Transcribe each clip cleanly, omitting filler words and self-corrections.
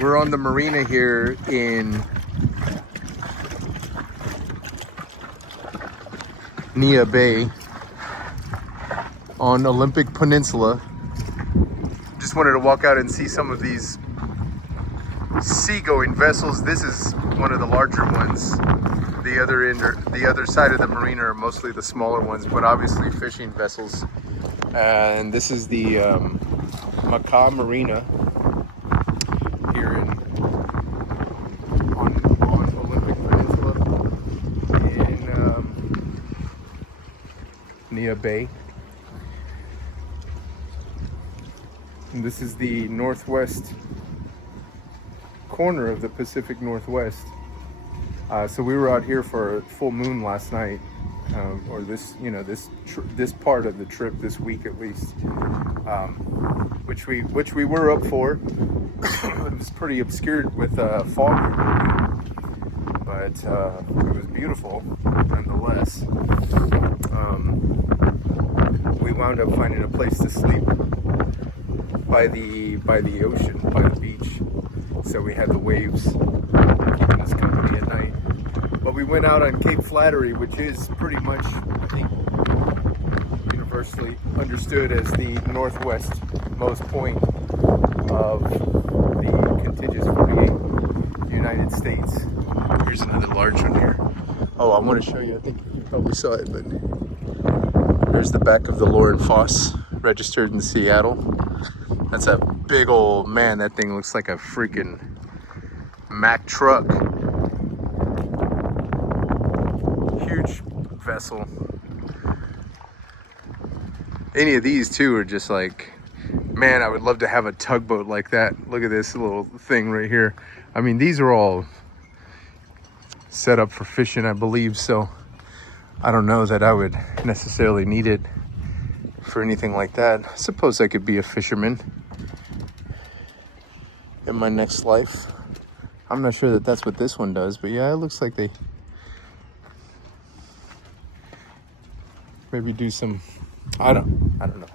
We're on the marina here in Neah Bay on Olympic Peninsula. Just wanted to walk out and see some of these seagoing vessels. This is one of the larger ones. The other end, or the other side of the marina, are mostly the smaller ones, but obviously fishing vessels. And this is the Macaw Marina here on Olympic Peninsula in Neah Bay. And this is the northwest corner of the Pacific Northwest. So we were out here for a full moon last night, or this part of the trip this week at least, which we were up for. It was pretty obscured with fog, but it was beautiful nonetheless. We wound up finding a place to sleep by the ocean, by the beach. So we had the waves keeping us company at night. But we went out on Cape Flattery, which is pretty much, I think, universally understood as the northwestmost point of the contiguous 48 United States. Here's another large one here. Oh, I want to show you. I think you probably saw it, but there's the back of the Lauren Foss, registered in Seattle. That's a big old, man, that thing looks like a freaking Mack truck. Huge vessel. Any of these too are just like, man, I would love to have a tugboat like that. Look at this little thing right here. I mean, these are all set up for fishing, I believe, so I don't know that I would necessarily need it for anything like that. I suppose I could be a fisherman in my next life. I'm not sure that that's what this one does, but yeah, it looks like they maybe do some, I don't know.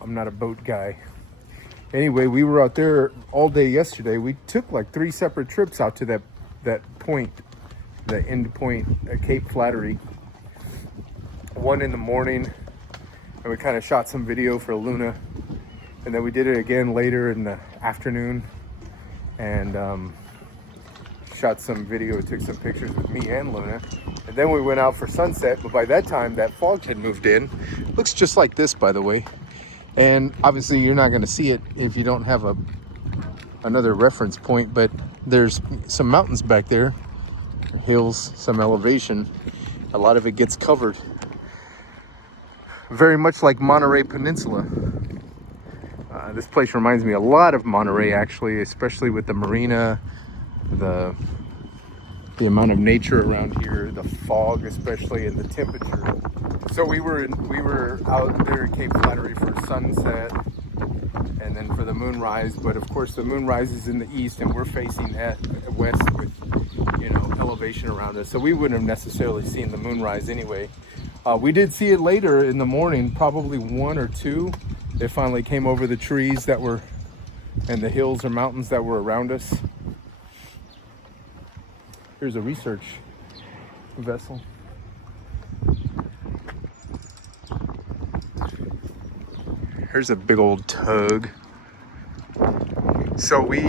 I'm not a boat guy. Anyway, we were out there all day yesterday. We took like 3 separate trips out to that point, the end point at Cape Flattery. One in the morning, and we kind of shot some video for Luna, and then we did it again later in the afternoon and shot some video, took some pictures with me and Luna, and then we went out for sunset. But by that time that fog had moved in. Looks just like this, by the way, and obviously you're not going to see it if you don't have another reference point, but there's some mountains back there, hills, some elevation. A lot of it gets covered, very much like Monterey Peninsula. This place reminds me a lot of Monterey, actually, especially with the marina, the amount of nature around here, the fog especially, and the temperature. So we were out there at Cape Flattery for sunset and then for the moonrise, but of course the moonrise is in the east and we're facing at west with, elevation around us, so we wouldn't have necessarily seen the moonrise anyway. We did see it later in the morning, probably 1 or 2. It finally came over the trees that were, and the hills or mountains that were around us. Here's a research vessel. Here's a big old tug. So we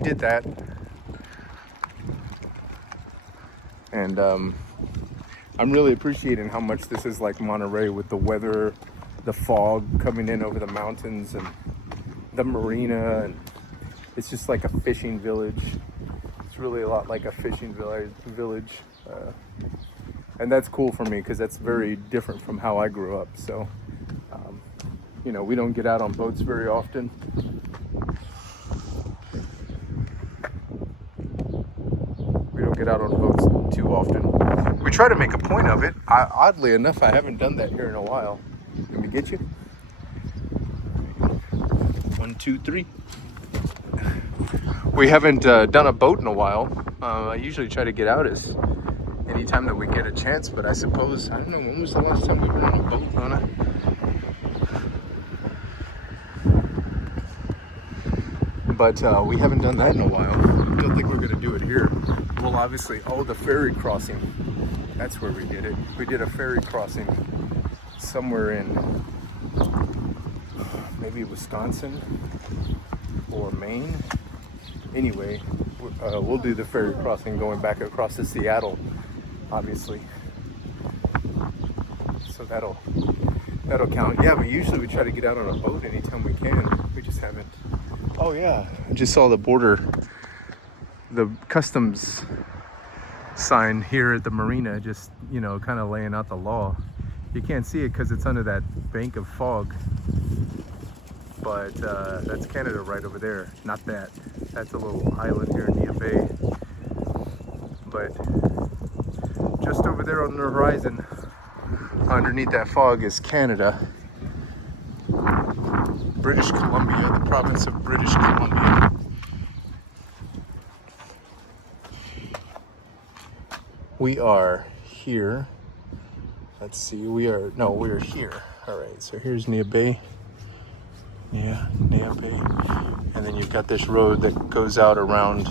did that, and I'm really appreciating how much this is like Monterey, with the weather, the fog coming in over the mountains, and the marina, and it's just like a fishing village. It's really a lot like a fishing village, and that's cool for me because that's very different from how I grew up. So we don't get out on boats very often. We don't get out on boats too often. We try to make a point of it. Oddly enough, I haven't done that here in a while. Let me get you. 1, 2, 3. We haven't done a boat in a while. I usually try to get out as anytime that we get a chance. But I suppose, I don't know, when was the last time we were on a boat, Lana? But we haven't done that in a while. I don't think we're gonna do it here. Well, obviously, oh, the ferry crossing. That's where we did it. We did a ferry crossing somewhere in maybe Wisconsin or Maine. Anyway, we'll do the ferry crossing going back across to Seattle, obviously. So that'll count. Yeah, but usually we try to get out on a boat anytime we can. We just haven't. Oh yeah, I just saw the border, the customs sign here at the marina, just, you know, kind of laying out the law. You can't see it because it's under that bank of fog, but that's Canada right over there. Not that. That's a little island here in Neah Bay. But just over there on the horizon, underneath that fog, is Canada. British Columbia, the province of British Columbia. We are here. Let's see, we're here. All right, so here's Neah Bay. Yeah, Neah Bay. And then you've got this road that goes out around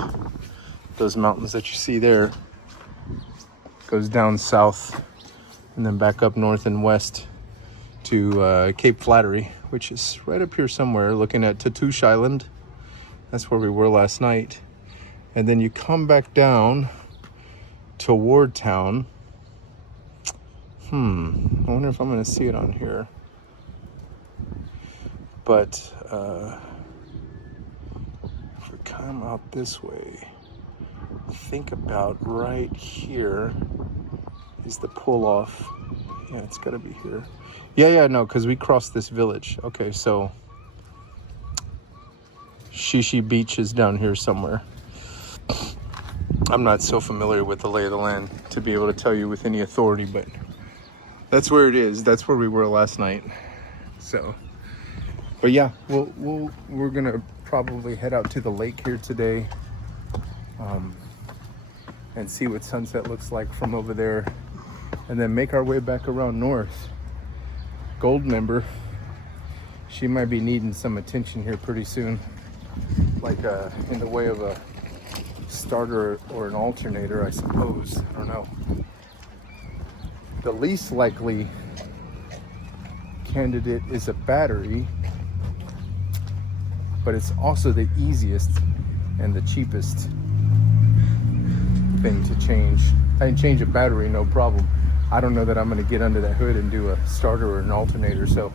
those mountains that you see there. Goes down south and then back up north and west to Cape Flattery, which is right up here somewhere, looking at Tatoosh Island. That's where we were last night. And then you come back down toward town. I wonder if I'm gonna see it on here. But if we come out this way, think about right here is the pull off. Yeah, it's gotta be here. Yeah, no, because we crossed this village. Okay, so Shishi Beach is down here somewhere. I'm not so familiar with the lay of the land to be able to tell you with any authority, but that's where it is. That's where we were last night. So, but yeah, we're gonna probably head out to the lake here today, and see what sunset looks like from over there, and then make our way back around north. Gold member, she might be needing some attention here pretty soon, like in the way of a starter or an alternator, I suppose. I don't know. The least likely candidate is a battery, but it's also the easiest and the cheapest thing to change. I can change a battery, no problem. I don't know that I'm going to get under that hood and do a starter or an alternator, so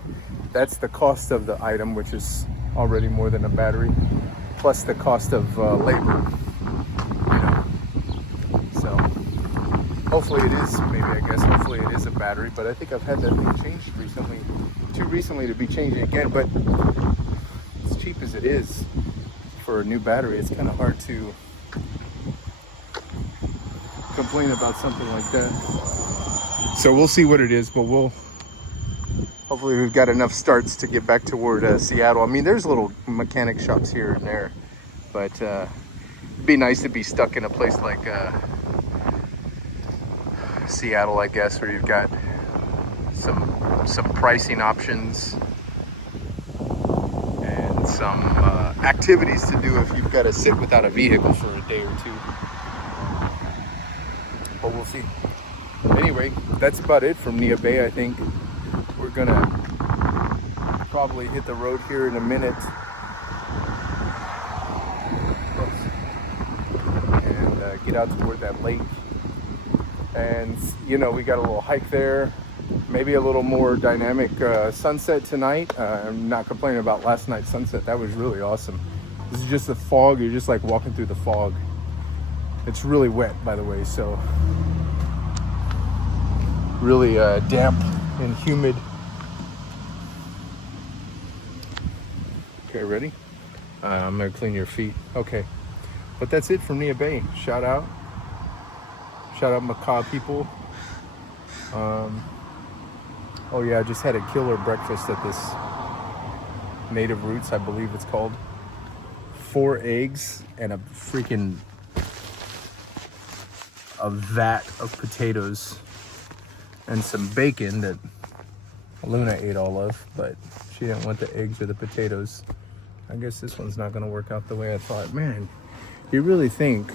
that's the cost of the item, which is already more than a battery, plus the cost of labor, you know. So hopefully it is, hopefully it is a battery, but I think I've had that thing changed recently, too recently to be changing again. But as cheap as it is for a new battery, it's kind of hard to complain about something like that. So we'll see what it is, but hopefully we've got enough starts to get back toward Seattle. I mean, there's little mechanic shops here and there, but it'd be nice to be stuck in a place like Seattle, I guess, where you've got some pricing options and some activities to do if you've got to sit without a vehicle for a day or two. But we'll see. Anyway, that's about it from Neah Bay. I think we're gonna probably hit the road here in a minute and get out toward that lake. And you know, we got a little hike there, maybe a little more dynamic sunset tonight. I'm not complaining about last night's sunset. That was really awesome. This is just the fog. You're just like walking through the fog. It's really wet, by the way, so really damp and humid. Okay, ready? I'm gonna clean your feet. Okay, but that's it from Neah Bay. Shout out Macaw people. Oh yeah, I just had a killer breakfast at this Native Roots, I believe it's called. 4 eggs and a freaking a vat of potatoes and some bacon that Luna ate all of, but she didn't want the eggs or the potatoes. I guess this one's not gonna work out the way I thought. Man, you really think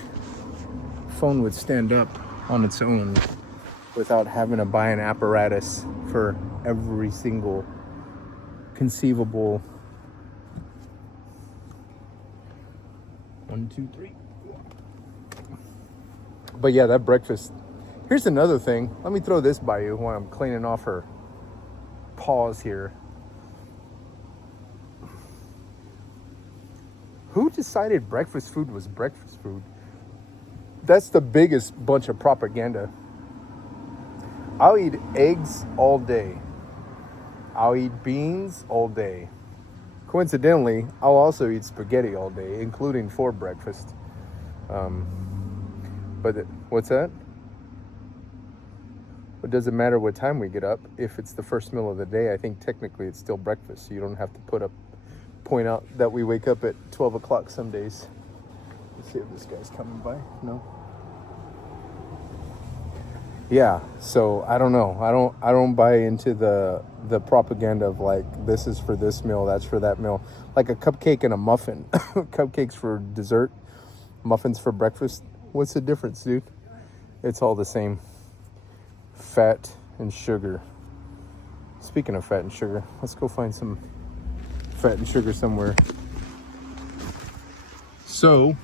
phone would stand up on its own without having to buy an apparatus for every single conceivable 1, 2, 3. But yeah, that breakfast. Here's another thing. Let me throw this by you while I'm cleaning off her paws here. Who decided breakfast food was breakfast food? That's the biggest bunch of propaganda. I'll eat eggs all day. I'll eat beans all day. Coincidentally, I'll also eat spaghetti all day, including for breakfast. What's that? It doesn't matter what time we get up. If it's the first meal of the day, I think technically it's still breakfast. So you don't have to point out that we wake up at 12 o'clock some days. Let's see if this guy's coming by. No. Yeah, so I don't know. I don't buy into the propaganda of like, this is for this meal, that's for that meal. Like a cupcake and a muffin. Cupcakes for dessert, muffins for breakfast. What's the difference, dude? It's all the same. Fat and sugar. Speaking of fat and sugar, let's go find some fat and sugar somewhere. So,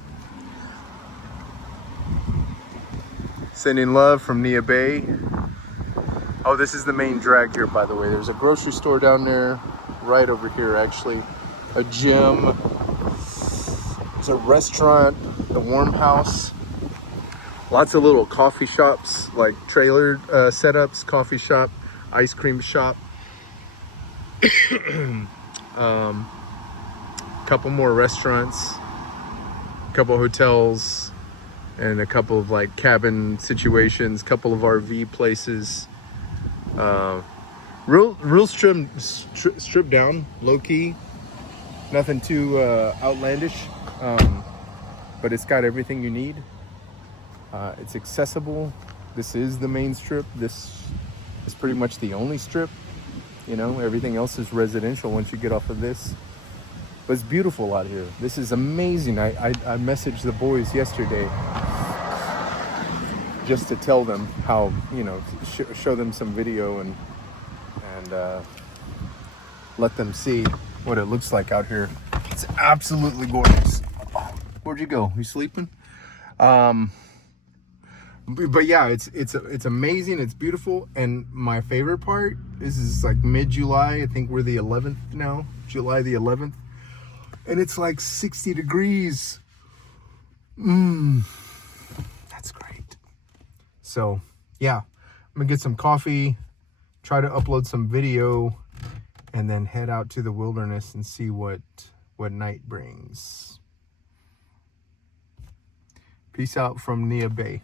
sending love from Neah Bay. Oh, this is the main drag here, by the way. There's a grocery store down there, right over here, actually. A gym. There's a restaurant, the Warm House. Lots of little coffee shops, like trailer setups, coffee shop, ice cream shop. Couple more restaurants, couple hotels, and a couple of like cabin situations, couple of RV places. Real stripped down, low key, nothing too outlandish, but it's got everything you need. It's accessible. This is the main strip. This is pretty much the only strip. You know, everything else is residential once you get off of this. But it's beautiful out here. This is amazing. I messaged the boys yesterday just to tell them how, you know, show them some video and let them see what it looks like out here. It's absolutely gorgeous. Oh, where'd you go? You sleeping? But yeah, it's amazing. It's beautiful. And my favorite part is like mid-July. I think we're the 11th now, July the 11th. And it's like 60 degrees. That's great. So yeah, I'm gonna get some coffee, try to upload some video, and then head out to the wilderness and see what night brings. Peace out from Neah Bay.